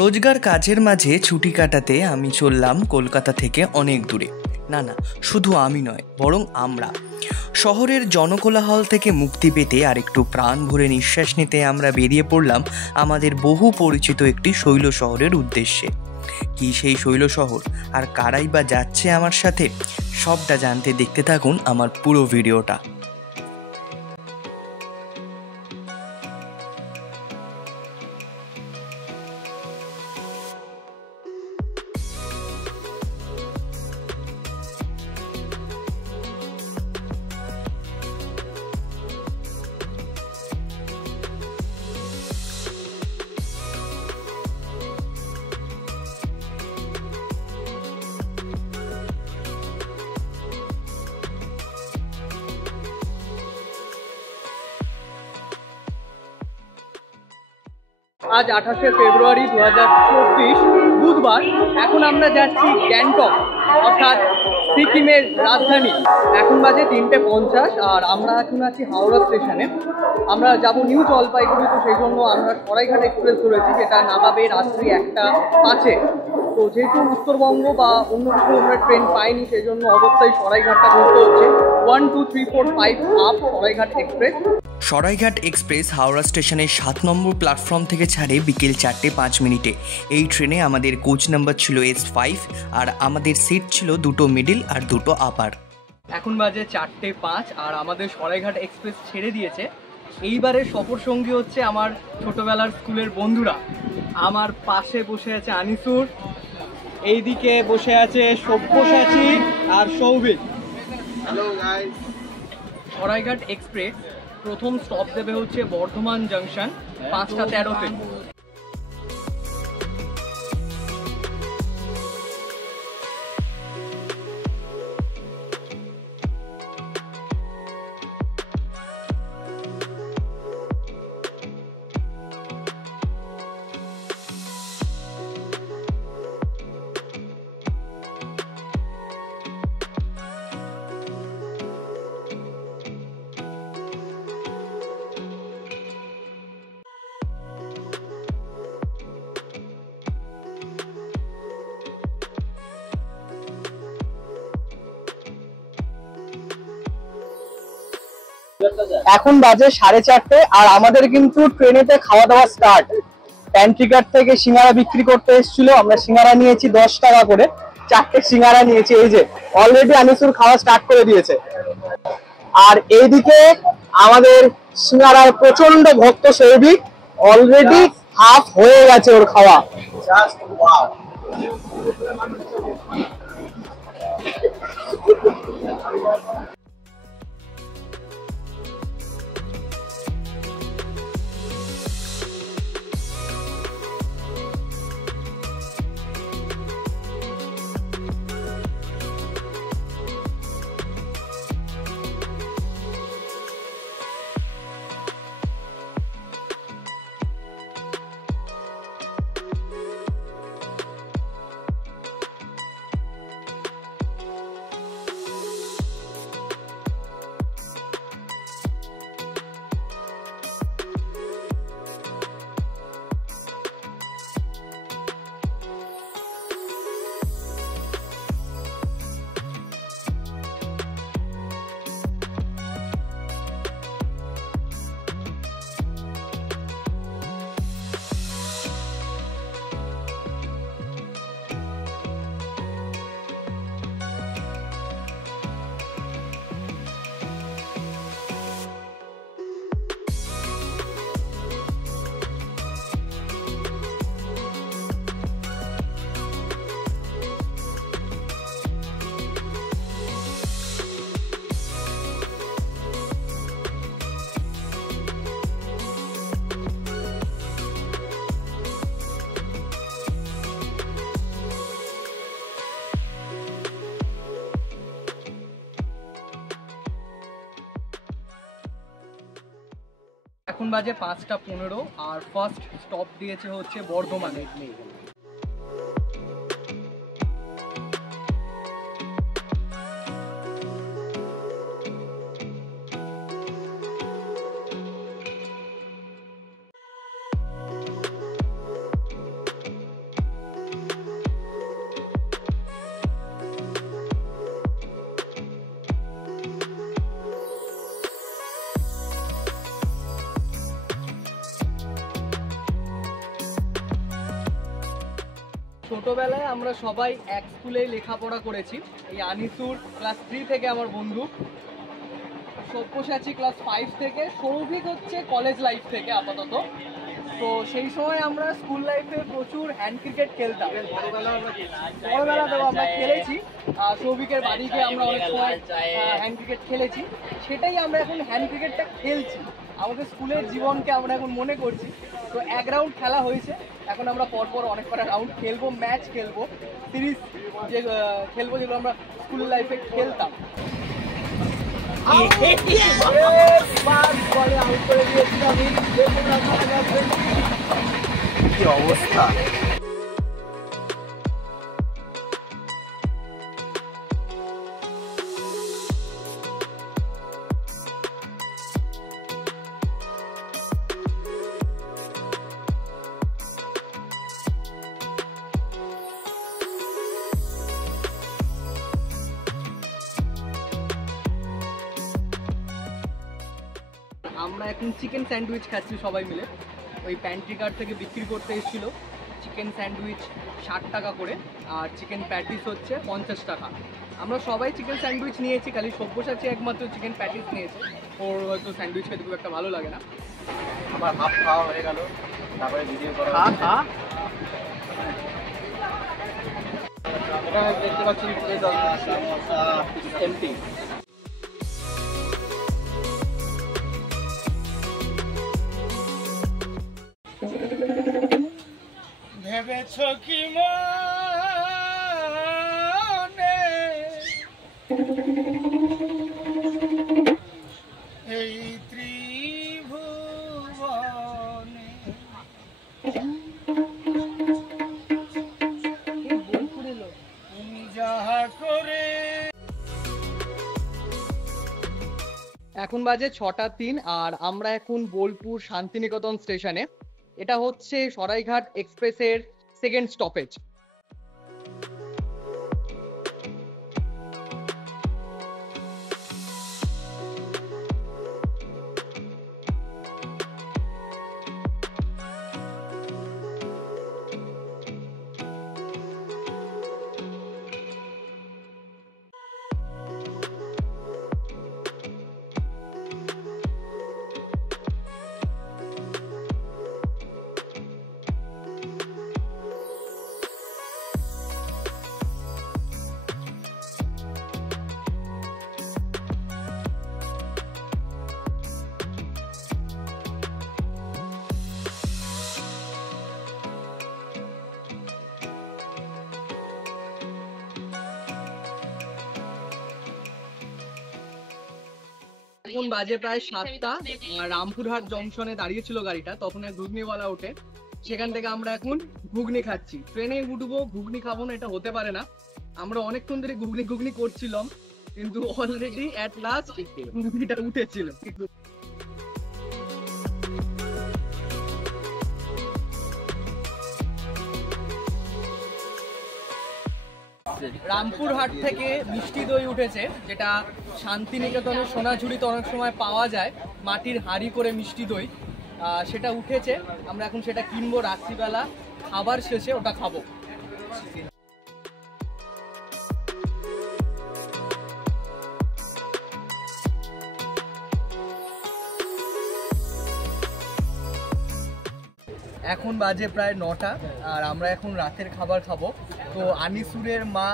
রোজগার কাজের মাঝে ছুটি কাটাতে আমি চললাম কলকাতা থেকে অনেক দূরে। না, শুধু আমি নয়, বরং আমরা। শহরের জনকোলাহল থেকে মুক্তি পেতে আর একটু প্রাণ ভরে নিঃশ্বাস নিতে আমরা বেরিয়ে পড়লাম আমাদের বহু পরিচিত একটি শৈল শহরের উদ্দেশ্যে। কি সেই শৈল শহর, আর কারাই বা যাচ্ছে আমার সাথে, সবটা জানতে দেখতে থাকুন আমার পুরো ভিডিওটা। আজ 28শে ফেব্রুয়ারি 2024 বুধবার। এখন আমরা যাচ্ছি গ্যাংটক, অর্থাৎ সিকিমের রাজধানী। এখন বাজে 3:50 আর আমরা এখন আছি হাওড়া স্টেশনে। আমরা যাব নিউ জলপাইগুড়ি, তো সেই জন্য আমরা সরাইঘাট এক্সপ্রেস ধরেছি, যেটা নামাবে রাত্রি 1:05। তো যেহেতু উত্তরবঙ্গ বা অন্য কিছু আমরা ট্রেন পাইনি, সেই জন্য অবস্থায় সরাইঘাটটা ধরতে হচ্ছে। 1 2 3 4 5 up Saraighat express. Saraighat express Howrah স্টেশনের 7 নম্বর প্ল্যাটফর্ম থেকে ছাড়ে বিকেল 4:05। এই ট্রেনে আমাদের কোচ নাম্বার ছিল S5 আর আমাদের সিট ছিল 2টো মিডিল আর 2টো আপার। এখন বাজে 4:05 আর আমাদের সরাইঘাট এক্সপ্রেস ছেড়ে দিয়েছে। এইবারের সফর সঙ্গী হচ্ছে আমার ছোটবেলার স্কুলের বন্ধুরা। আমার পাশে বসে আছে আনিসুর, এইদিকে বসে আছে সব্যসাচী আর Souvik. Hello guys. Saraighat express প্রথম স্টপ দেবে হচ্ছে বর্ধমান জাংশন 5:13-তে। এখন বাজে 4:30 আর আমাদের কিন্তু ট্রেনেতে খাওয়া দাওয়া স্টার্ট। প্যান্ট্রিকার থেকে সিঙ্গারা বিক্রি করতে এসেছিল, আমরা সিঙ্গারা নিয়েছি 10 টাকা করে, 4টে সিঙ্গারা নিয়েছি। এই যে অলরেডি আনিসুর খাওয়া স্টার্ট করে দিয়েছে। আর এইদিকে আমাদের সিঙ্গারার প্রচন্ড ভক্ত সৌভিক, অলরেডি হাফ হয়ে গেছে ওর খাওয়া। এখন বাজে 5:15 আর ফার্স্ট স্টপ দিয়েছে হচ্ছে বর্ধমানে। ছোটবেলায় আমরা সবাই এক স্কুলেই লেখাপড়া করেছি। এই আনিসুর ক্লাস 3 থেকে আমার বন্ধু, সব্যসাচী ক্লাস 5 থেকে, সৌভিক হচ্ছে কলেজ লাইফ থেকে আপাতত। তো সেই সময় আমরা স্কুল লাইফে প্রচুর হ্যান্ড ক্রিকেট খেলতাম, ছোটবেলাতেও আমরা খেলেছি। সৌভিকের বাড়িকে আমরা অনেক সময় হ্যান্ড ক্রিকেট খেলেছি, সেটাই আমরা এখন হ্যান্ড ক্রিকেটটা খেলছি, আমাদের স্কুলের জীবনকে আমরা এখন মনে করছি। তো এক রাউন্ড খেলা হয়েছে, এখন আমরা পরপর অনেক কটা রাউন্ড খেলবো, ম্যাচ খেলবো, সিরিজ যে খেলবো যেগুলো আমরা স্কুল লাইফে খেলতাম। কি অবস্থা! আমরা এখন চিকেন স্যান্ডউইচ খাচ্ছি সবাই মিলে। ওই প্যান্ট্রি কার্ড থেকে বিক্রি করতে এসেছিল চিকেন স্যান্ডউইচ 60 টাকা করে, আর চিকেন প্যাটিস হচ্ছে 50 টাকা। আমরা সবাই চিকেন স্যান্ডউইচ নিয়েছি, খালি সব্যসাচী একমাত্র চিকেন প্যাটিস নিয়েছে। ওর হয়তো স্যান্ডউইচ খেতে খুব একটা ভালো লাগে না। আমার হাফ খাওয়া হয়ে গেল, তারপরে ভিডিও করা। এটা দেখতে পাচ্ছেন এমটি। ভেবেছ কি মনে এই ত্রিভুবনে তুমি যাহা করে। এখন বাজে 6টা 3 আর আমরা এখন বোলপুর শান্তিনিকেতন স্টেশনে। এটা হচ্ছে সরাইঘাট এক্সপ্রেসের সেকেন্ড স্টপেজ। এখন বাজে প্রায় 7টা। রামপুরহাট জংশনে দাঁড়িয়েছিল গাড়িটা, তখন এক ঘুগনিওয়ালা ওঠে, সেখান থেকে আমরা এখন ঘুগনি খাচ্ছি। ট্রেনে উঠবো, ঘুগনি খাবো না, এটা হতে পারে না। আমরা অনেকক্ষণ ধরে ঘুগনি ঘুগনি করছিলাম, কিন্তু অলরেডি অ্যাট লাস্ট ঘুগনিটা উঠেছিল। রামপুরহাট থেকে মিষ্টি দই উঠেছে, যেটা শান্তিনিকেতনের সোনাঝুরিতে অনেক সময় পাওয়া যায়, মাটির হাঁড়ি করে মিষ্টি দই। সেটা উঠেছে, আমরা এখন সেটা কিনবো, রাত্রিবেলা খাবার শেষে ওটা খাবো। এখন বাজে প্রায় 9টা আর আমরা এখন রাতের খাবার খাবো। তো আনিসুরের মা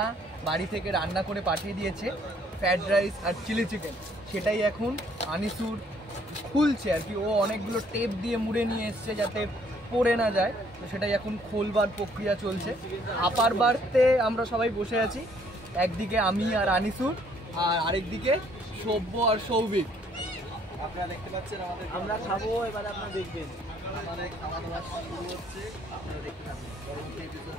বাড়ি থেকে রান্না করে পাঠিয়ে দিয়েছে ফ্রাইড রাইস আর চিলি চিকেন, সেটাই এখন আনিসুর খুলছে আর কি। ও অনেকগুলো টেপ দিয়ে মুড়ে নিয়ে এসছে যাতে পড়ে না যায়, তো সেটাই এখন খোলবার প্রক্রিয়া চলছে। আপার বাড়তে আমরা সবাই বসে আছি, একদিকে আমি আর আনিসুর, আর আরেকদিকে সব্য আর সৌভিক। আপনারা দেখতে পাচ্ছেন আমরা খাবো, এবারে আপনারা দেখবেন আমাদের খাওয়া দাওয়া শুরু হচ্ছে, আপনারা দেখতে থাকুন পরবর্তী এপিসোড।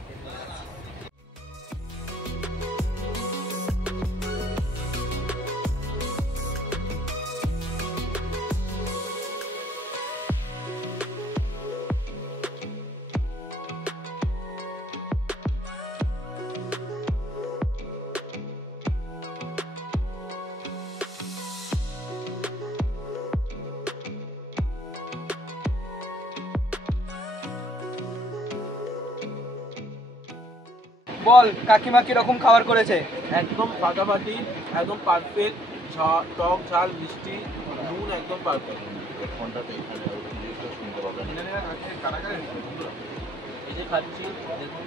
বল কাকিমা কিরকম খাবার করেছে? একদম ফাটাফাটি, একদম পারফেক্ট, টক ঝাল মিষ্টি নুন একদম পারফেক্ট। এই যে খাচ্ছি দেখুন।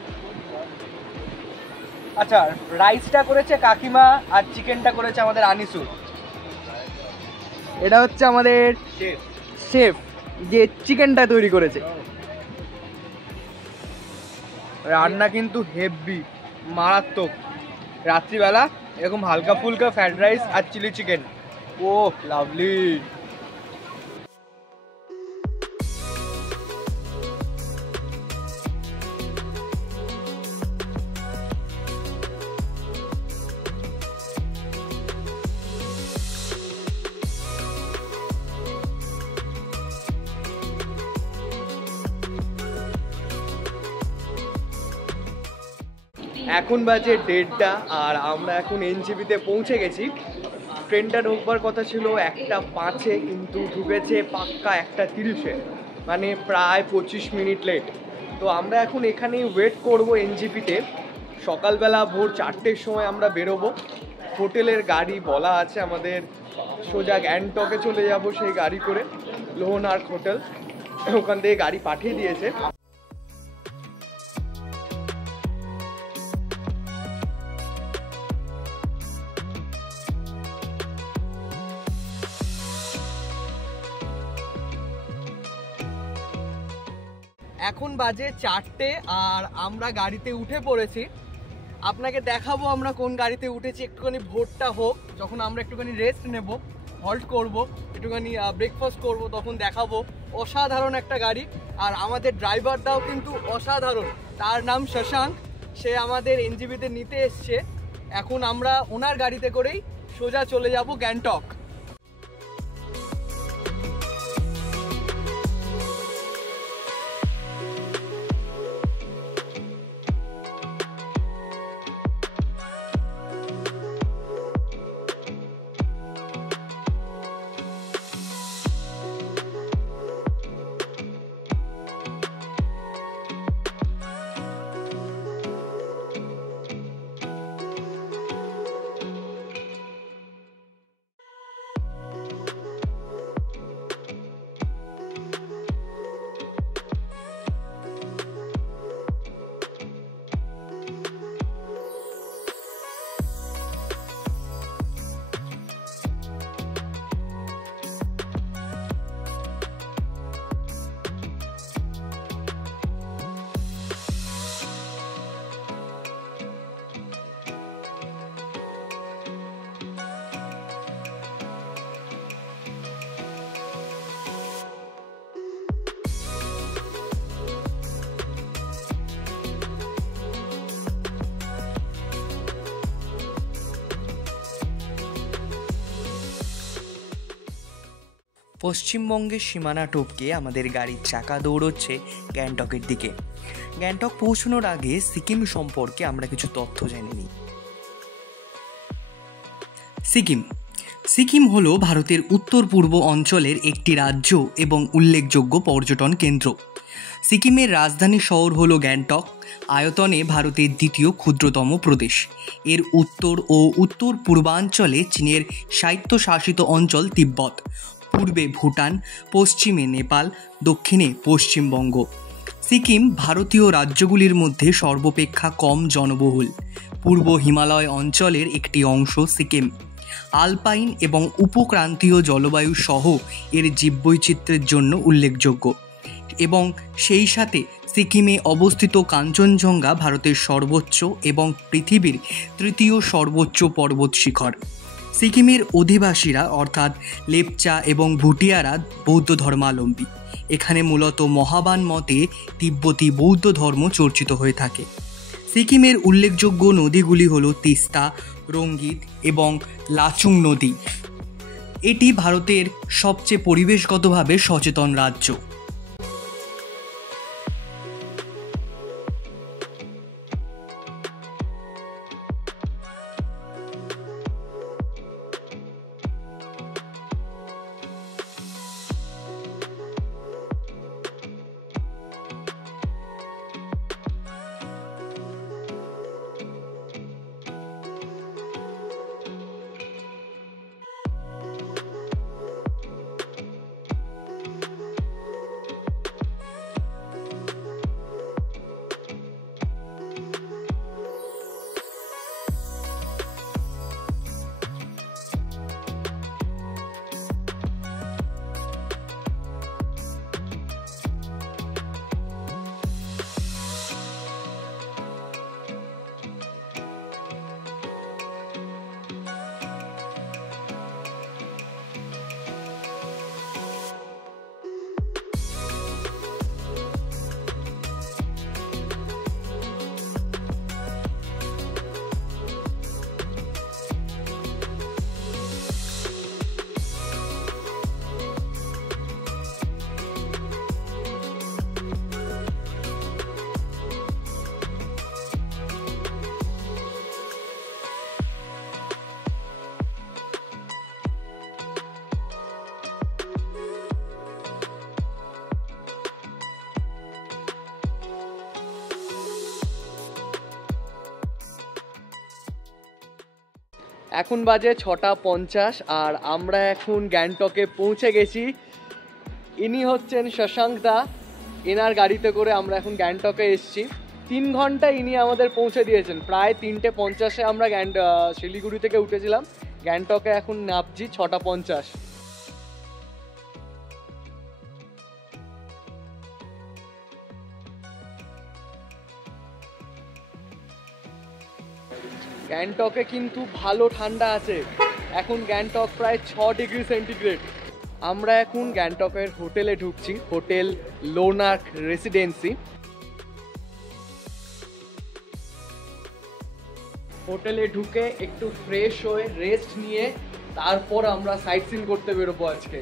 আচ্ছা, রাইসটা করেছে কাকিমা আর চিকেনটা করেছে আমাদের আনিসু। এটা হচ্ছে আমাদের শেফ যে চিকেনটা তৈরি করেছে। রান্না কিন্তু হেভি, মারাত্মক। রাত্রিবেলা এরকম হালকা ফুলকা ফ্রাইড রাইস আর চিলি চিকেন, ও লাভলি। এখন বাজে 1:30 আর আমরা এখন এনজিপিতে পৌঁছে গেছি। ট্রেনটা ঢুকবার কথা ছিল 1:05-এ, কিন্তু ঢুকেছে পাক্কা 1:30-এ, মানে প্রায় 25 মিনিট লেট। তো আমরা এখন এখানেই ওয়েট করব এনজিপিতে। সকালবেলা ভোর 4টের সময় আমরা বেরোবো। হোটেলের গাড়ি বলা আছে আমাদের, সোজা গ্যাংটকে চলে যাব সেই গাড়ি করে, লোহনার্ক হোটেল, ওখান থেকে গাড়ি পাঠিয়ে দিয়েছে। এখন বাজে 4টে আর আমরা গাড়িতে উঠে পড়েছি। আপনাকে দেখাবো আমরা কোন গাড়িতে উঠেছি। একটুখানি ভোরটা হোক, যখন আমরা একটুখানি রেস্ট নেব, হল্ট করব, একটুখানি ব্রেকফাস্ট করব, তখন দেখাবো। অসাধারণ একটা গাড়ি, আর আমাদের ড্রাইভারটাও কিন্তু অসাধারণ। তার নাম শশাঙ্ক, সে আমাদের এনজিবিতে নিতে এসছে। এখন আমরা ওনার গাড়িতে করেই সোজা চলে যাব গ্যাংটক। পশ্চিমবঙ্গের সীমানা টপকে আমাদের গাড়ির চাকা দৌড়চ্ছে গ্যাংটকের দিকে। গ্যাংটক পৌঁছানোর আগে সিকিম সম্পর্কে আমরা কিছু তথ্য জেনে নিই। সিকিম হলো ভারতের উত্তর পূর্ব অঞ্চলের একটি রাজ্য এবং উল্লেখযোগ্য পর্যটন কেন্দ্র। সিকিমের রাজধানী শহর হলো গ্যাংটক, আয়তনে ভারতের দ্বিতীয় ক্ষুদ্রতম প্রদেশ। এর উত্তর ও উত্তর পূর্বাঞ্চলে চীনের স্বায়ত্তশাসিত অঞ্চল তিব্বত, পূর্বে ভুটান, পশ্চিমে নেপাল, দক্ষিণে পশ্চিমবঙ্গ। সিকিম ভারতীয় রাজ্যগুলির মধ্যে সর্বাপেক্ষা কম জনবহুল। পূর্ব হিমালয় অঞ্চলের একটি অংশ সিকিম। আলপাইন এবং উপক্রান্তীয় জলবায়ু সহ এর জীববৈচিত্র্যের জন্য উল্লেখযোগ্য, এবং সেই সাথে সিকিমে অবস্থিত কাঞ্চনজঙ্ঘা ভারতের সর্বোচ্চ এবং পৃথিবীর তৃতীয় সর্বোচ্চ পর্বত শিখর। সিকিমের অধিবাসীরা অর্থাৎ লেপচা এবং ভুটিয়ারা বৌদ্ধ ধর্মাবলম্বী। এখানে মূলত মহাবান মতে তিব্বতী বৌদ্ধ ধর্ম চর্চিত হয়ে থাকে। সিকিমের উল্লেখযোগ্য নদীগুলি হল তিস্তা, রঙ্গিত এবং লাচুং নদী। এটি ভারতের সবচেয়ে পরিবেশগতভাবে সচেতন রাজ্য। এখন বাজে 6:50 আর আমরা এখন গ্যাংটকে পৌঁছে গেছি। ইনি হচ্ছেন শশাঙ্ক দা, এনার গাড়িতে করে আমরা এখন গ্যাংটকে এসেছি। 3 ঘন্টা ইনি আমাদের পৌঁছে দিয়েছেন। প্রায় 3:50-এ আমরা শিলিগুড়ি থেকে উঠেছিলাম, গ্যাংটকে এখন নামছি 6:50। গ্যাংটকে কিন্তু ভালো ঠান্ডা আছে। এখন গ্যাংটক প্রায় 6 ডিগ্রি সেন্টিগ্রেড। আমরা এখন গ্যাংটকের হোটেলে ঢুকছি, হোটেল লোনার্ক রেসিডেন্সি। হোটেলে ঢুকে একটু ফ্রেশ হয়ে রেস্ট নিয়ে তারপর আমরা সাইট সিন করতে বেরোবো আজকে।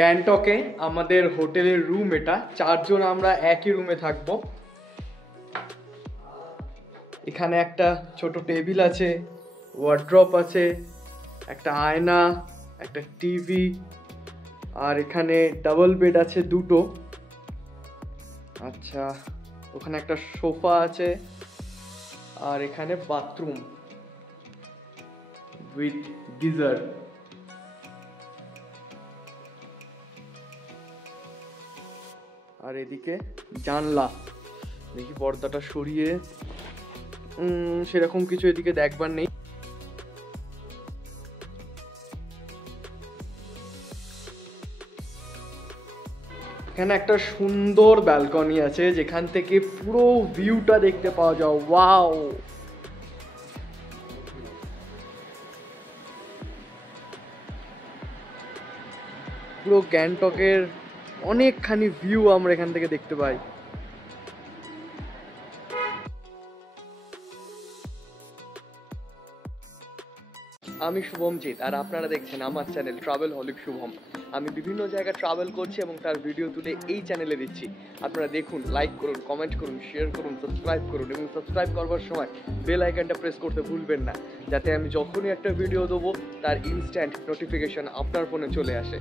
গ্যাংটকে আমাদের হোটেলের রুম এটা, 4 জন আমরা একই রুমে থাকবো। এখানে একটা ছোট টেবিল আছে, ওয়ার্ড্রপ আছে, একটা আয়না, একটা টিভি, আর এখানে ডাবল বেড আছে 2টো। আচ্ছা, ওখানে একটা সোফা আছে, আর এখানে বাথরুম উইথ গিজার। আর এদিকে জানলা, দেখি পর্দাটা সরিয়ে, সেরকম কিছু এদিকে দেখবার নেই। এখানে একটা সুন্দর ব্যালকনি আছে যেখান থেকে পুরো ভিউটা দেখতে পাওয়া যায়। ওয়াও, পুরো গ্যাংটকের অনেকখানি ভিউ আমরা এখান থেকে দেখতে পাই। আমি শুভমজিৎ আর আপনারা দেখছেন আমার চ্যানেল ট্রাভেল হলিক শুভম। আমি বিভিন্ন জায়গায় ট্রাভেল করছি এবং তার ভিডিও তুলে এই চ্যানেলে দিচ্ছি। আপনারা দেখুন, লাইক করুন, কমেন্ট করুন, শেয়ার করুন, সাবস্ক্রাইব করুন এবং সাবস্ক্রাইব করবার সময় বেল আইকনটা প্রেস করতে ভুলবেন না, যাতে আমি যখনই একটা ভিডিও দেবো তার ইনস্ট্যান্ট নোটিফিকেশন আপনার ফোনে চলে আসে।